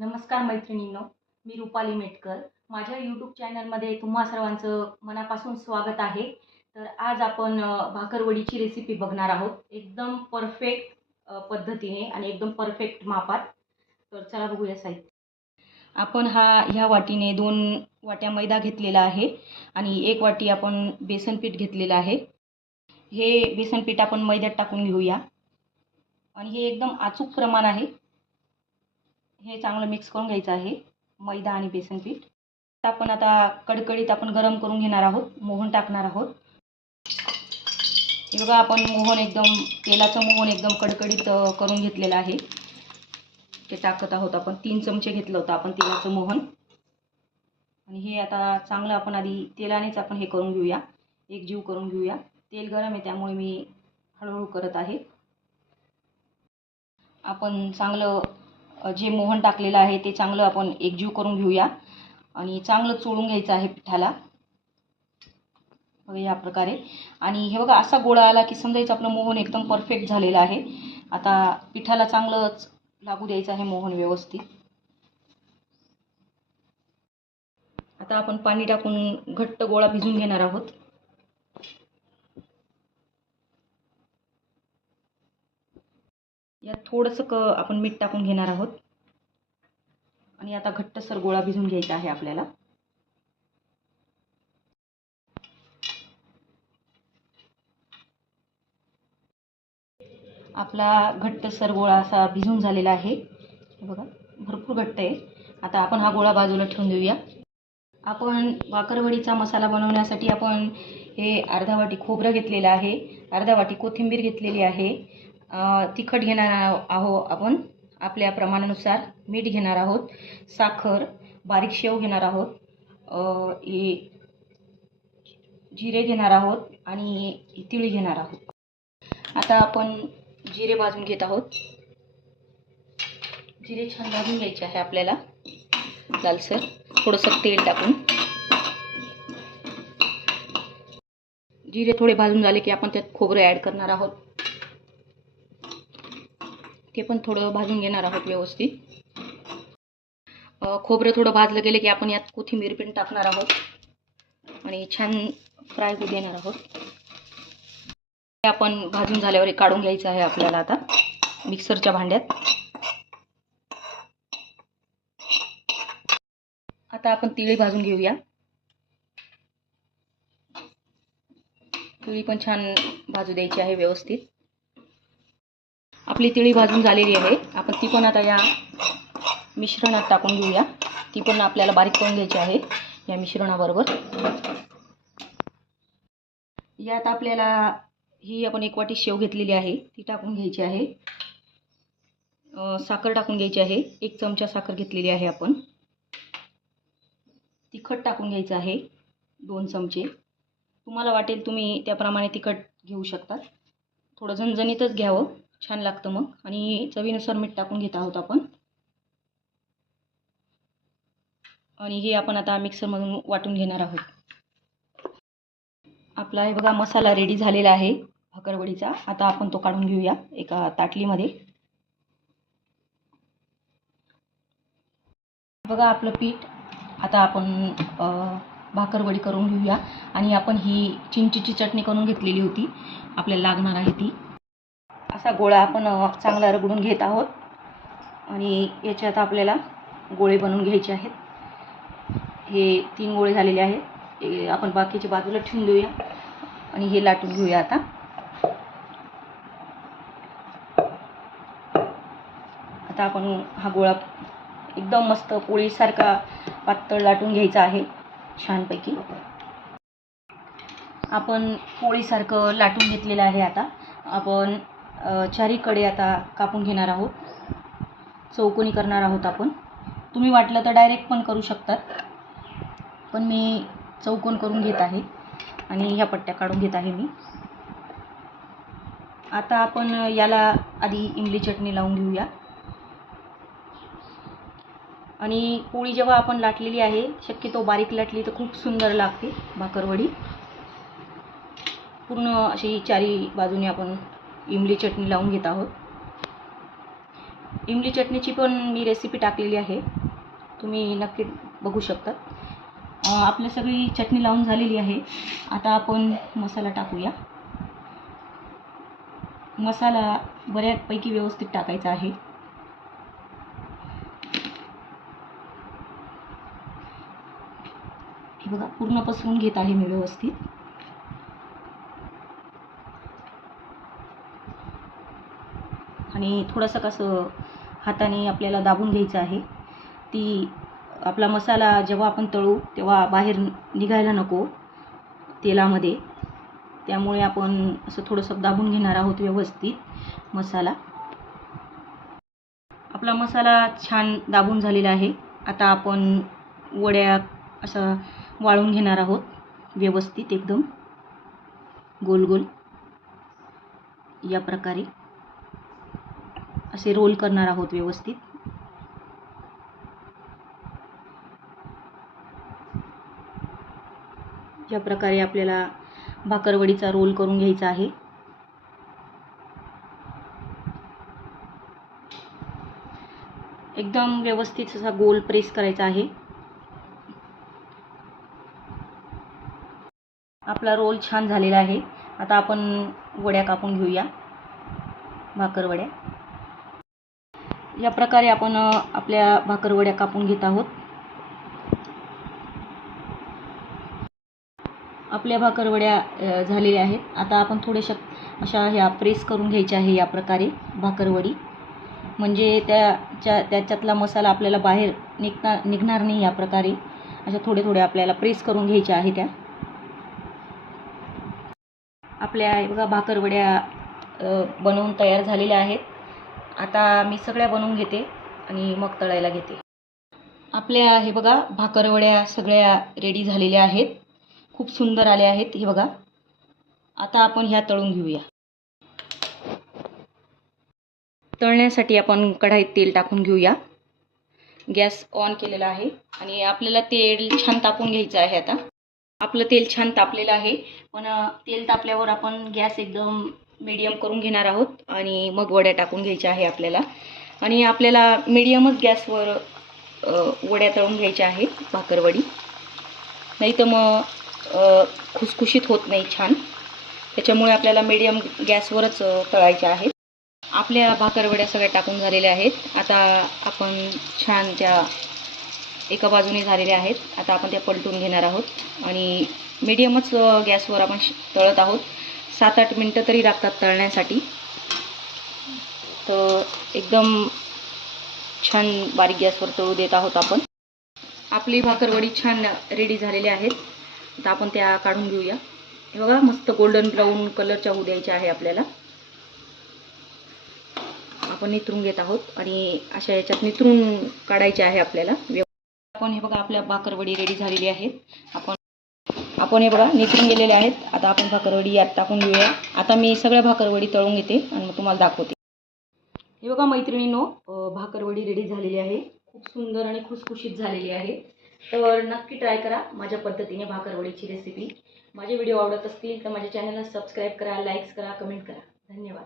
नमस्कार मैत्रिणींनो मी रुपाली मेटकर. माझ्या यूट्यूब चॅनलमध्ये तुम्हा सर्वांचं मनापासून स्वागत आहे. तर आज आपण भाकरवडीची रेसिपी बघणार आहोत. एकदम परफेक्ट पद्धतीने आणि एकदम परफेक्ट मापात. तर चला बघूया साहित्य. आपण हा ह्या वाटीने दोन वाट्या मैदा घेतलेला आहे आणि एक वाटी आपण बेसन पीठ घेतलेलं आहे. हे बेसन पीठ आपण मैद्यात टाकून घेऊया. आणि हे एकदम अचूक प्रमाण आहे. हे चांगलं मिक्स करून घ्यायचं आहे. मैदा आणि बेसन पीठ. आपण आता कडकडीत आपण गरम करून घेणार आहोत. मोहन टाकणार आहोत. बघा आपण मोहन एकदम तेलाचं मोहन एकदम कडकडीत करून घेतलेलं आहे. ते टाकत आहोत आपण. तीन चमचे घेतलं होतं आपण तेलाचं मोहन. आणि हे आता चांगलं आपण आधी तेलानेच आपण हे करून घेऊया. एक जीव करून घेऊया. तेल गरम आहे त्यामुळे मी हळूहळू करत आहे. आपण चांगलं जे मोहन टाकलेलं आहे ते चांगलं आपण एकजीव करून घेऊया. आणि चांगलं चोळून घ्यायचं आहे पिठाला. बघा या प्रकारे. आणि हे बघा असा गोळा आला की समजायचं आपलं मोहन एकदम परफेक्ट झालेलं आहे. आता पिठाला चांगलंच लागू द्यायचं आहे मोहन व्यवस्थित. आता आपण पाणी टाकून घट्ट गोळा भिजून घेणार आहोत. यात थोडंसं क आपण मीठ टाकून घेणार आहोत. आणि आता घट्टसर गोळा भिजून घ्यायचा आहे आपल्याला. आपला घट्टसर गोळा असा भिजून झालेला आहे. बघा भरपूर घट्ट आहे. आता आपण हा गोळा बाजूला ठेवून देऊया. आपण वाकरवडीचा मसाला बनवण्यासाठी आपण हे अर्धा वाटी खोबरं घेतलेलं आहे. अर्धा वाटी कोथिंबीर घेतलेली आहे. तिखट घेणार आहो आपण. आपल्या प्रमाणानुसार मीठ घेणार आहोत. साखर बारीक शेव घेणार आहोत. जिरे घेणार आहोत आणि तिळी घेणार आहोत. आता आपण जिरे भाजून घेत आहोत. जिरे छान भाजून घ्यायचे आहे आपल्याला. लालसर. थोडंसं तेल टाकून. जिरे थोडे भाजून झाले की आपण त्यात खोबरं ॲड करणार आहोत. ते पण थोडं भाजून घेणार आहोत व्यवस्थित. खोबरं थोडं भाजलं गेलं की आपण यात कोथिंबीर पण टाकणार आहोत. आणि छान फ्राय होऊ देणार आहोत. हे आपण भाजून झाल्यावर काढून घ्यायचं आहे आपल्याला आता मिक्सरच्या भांड्यात. आता आपण तिळी भाजून घेऊया. तिळी पण छान भाजू द्यायची आहे व्यवस्थित. आपली तिळी भाजून झालेली आहे. आपण ती पण आता या मिश्रणात टाकून घेऊया. ती पण आपल्याला बारीक करून घ्यायची आहे या मिश्रणाबरोबर. यात आपल्याला ही आपण एक वाटी शेव घेतलेली आहे ती टाकून घ्यायची आहे. साखर टाकून घ्यायची आहे. एक चमचा साखर घेतलेली आहे आपण. तिखट टाकून घ्यायचं आहे दोन चमचे. तुम्हाला वाटेल तुम्ही त्याप्रमाणे तिखट घेऊ शकतात. थोडं झणझणीतच घ्यावं. छान लागतं मग. आणि चवीनुसार मीठ टाकून घेत आहोत आपण. आणि हे आपण आता मिक्सरमधून वाटून घेणार आहोत. आपला हे बघा मसाला रेडी झालेला आहे भाकरवडीचा. आता आपण तो काढून घेऊया एका ताटलीमध्ये. बघा आपलं पीठ. आता आपण भाकरवडी करून घेऊया. आणि आपण ही चिंचीची चटणी करून घेतलेली होती. आपल्याला लागणार आहे ती. असा गोळा आपण चांगला रगडून घेत आहोत. आणि याच्यात आपल्याला गोळे बनवून घ्यायचे आहेत. हे तीन गोळे झालेले आहेत. हे आपण बाकीचे बाजूला ठेवून देऊया. आणि हे लाटून घेऊया आता. आता आपण हा गोळा एकदम मस्त पोळीसारखा पातळ लाटून घ्यायचा आहे छानपैकी. आपण पोळीसारखं लाटून घेतलेलं आहे आता. आपण चारीकडे आता कापून घेणार आहोत. चौकोनी करणार आहोत आपण. तुम्ही वाटलं तर डायरेक्ट पण करू शकतात. पण मी चौकोन करून घेत आहे आणि ह्या पट्ट्या काढून घेत आहे मी. आता आपण याला आधी इमली चटणी लावून घेऊया. आणि पोळी जेव्हा आपण लाटलेली आहे शक्यतो बारीक लाटली तर खूप सुंदर लागते भाकरवडी. पूर्ण अशी चारी बाजूने आपण इमली चटणी लावून घेत आहोत. इमली चटणीची पण मी रेसिपी टाकलेली आहे. तुम्ही नक्की बघू शकता. आपली सगळी चटणी लावून झालेली आहे. आता आपण मसाला टाकूया. मसाला बऱ्यापैकी व्यवस्थित टाकायचा आहे. बघा पूर्ण पसरून घेत आहे मी व्यवस्थित. आणि थोडंसं कसं हाताने आपल्याला दाबून घ्यायचं आहे. ती आपला मसाला जेव्हा आपण तळू तेव्हा बाहेर निघायला नको तेलामध्ये. त्यामुळे आपण असं थोडंसं दाबून घेणार आहोत व्यवस्थित मसाला. आपला मसाला छान दाबून झालेला आहे. आता आपण वड्या असं वाळून घेणार आहोत व्यवस्थित एकदम. गोल गोल. या प्रकारे. असे रोल करणार आहोत व्यवस्थित. या प्रकारे आपल्याला भाकरवडीचा रोल करून घ्यायचा आहे. एकदम व्यवस्थित असा गोल प्रेस करायचा आहे. आपला रोल छान झालेला आहे. आता आपण वड्या कापून घेऊया. भाकरवड्या. या प्रकारे आपण आपल्या भाकरवड्या कापून घेत आहोत. आपल्या भाकरवड्या झालेल्या आहेत. आता आपण थोड्याशा अशा ह्या प्रेस करून घ्यायच्या आहे या प्रकारे भाकरवडी म्हणजे त्याच्या त्याच्यातला मसाला आपल्याला बाहेर निघणार निघणार नाही या प्रकारे. अशा थोडे थोडे आपल्याला प्रेस करून घ्यायच्या आहे त्या. आपल्या बघा भाकरवड्या बनवून तयार झालेल्या आहेत. आता मी सगळ्या बनवून घेते आणि मग तळायला घेते. आपल्या हे बघा भाकरवड्या सगळ्या रेडी झालेल्या आहेत. खूप सुंदर आल्या आहेत हे बघा. आता आपण ह्या तळून घेऊया. तळण्यासाठी आपण कढाईत तेल टाकून घेऊया. गॅस ऑन केलेला आहे आणि आपल्याला तेल छान तापून घ्यायचं आहे आता. आपलं तेल छान तापलेलं आहे पण तेल तापल्यावर आपण गॅस एकदम मीडियम करून घेणार आहोत आणि मग वड्या टाकून घ्यायच्या आहे आपल्याला. आणि आपल्याला मीडियमच गॅसवर वड्या तळून घ्यायच्या आहेत भाकरवडी. नाही तर मग खुसखुशीत होत नाही छान. त्याच्यामुळे आपल्याला मीडियम गॅसवरच तळायच्या आहेत. आपल्या भाकरवड्या सगळ्या टाकून झालेल्या आहेत. आता आपण छान त्या एका बाजूने झालेल्या आहेत. आता आपण त्या पलटून घेणार आहोत. आणि मीडियमच गॅसवर आपण श- तळत आहोत. सात आठ मिनटं तरी लागतात तळण्यासाठी. तर एकदम छान बारीक गॅसवर तळू देत आहोत आपण. आपली भाकरवडी छान रेडी झालेल्या आहेत. आता आपण त्या काढून घेऊया. हे बघा मस्त गोल्डन ब्राऊन कलरच्या होऊ द्यायच्या आहे आपल्याला. आपण निथरून घेत आहोत आणि अशा याच्यात निथरून काढायचे आहे आपल्याला. आपण हे बघा आपल्या भाकरवडी रेडी झालेली आहेत. आपण आपण हे बघा निथून गेलेले आहेत. आता आपण भाकरवडी यात टाकून घेऊया. आता मी सगळ्या भाकरवडी तळून घेते आणि मग तुम्हाला दाखवते. हे बघा मैत्रिणींनो भाकरवडी रेडी झालेली आहे. खूप सुंदर आणि खुसखुशीत झालेली आहे. तर नक्की ट्राय करा माझ्या पद्धतीने भाकरवडीची रेसिपी माझे व्हिडिओ आवडत असतील तर माझ्या चॅनलला सबस्क्राईब करा लाईक्स करा कमेंट करा. धन्यवाद.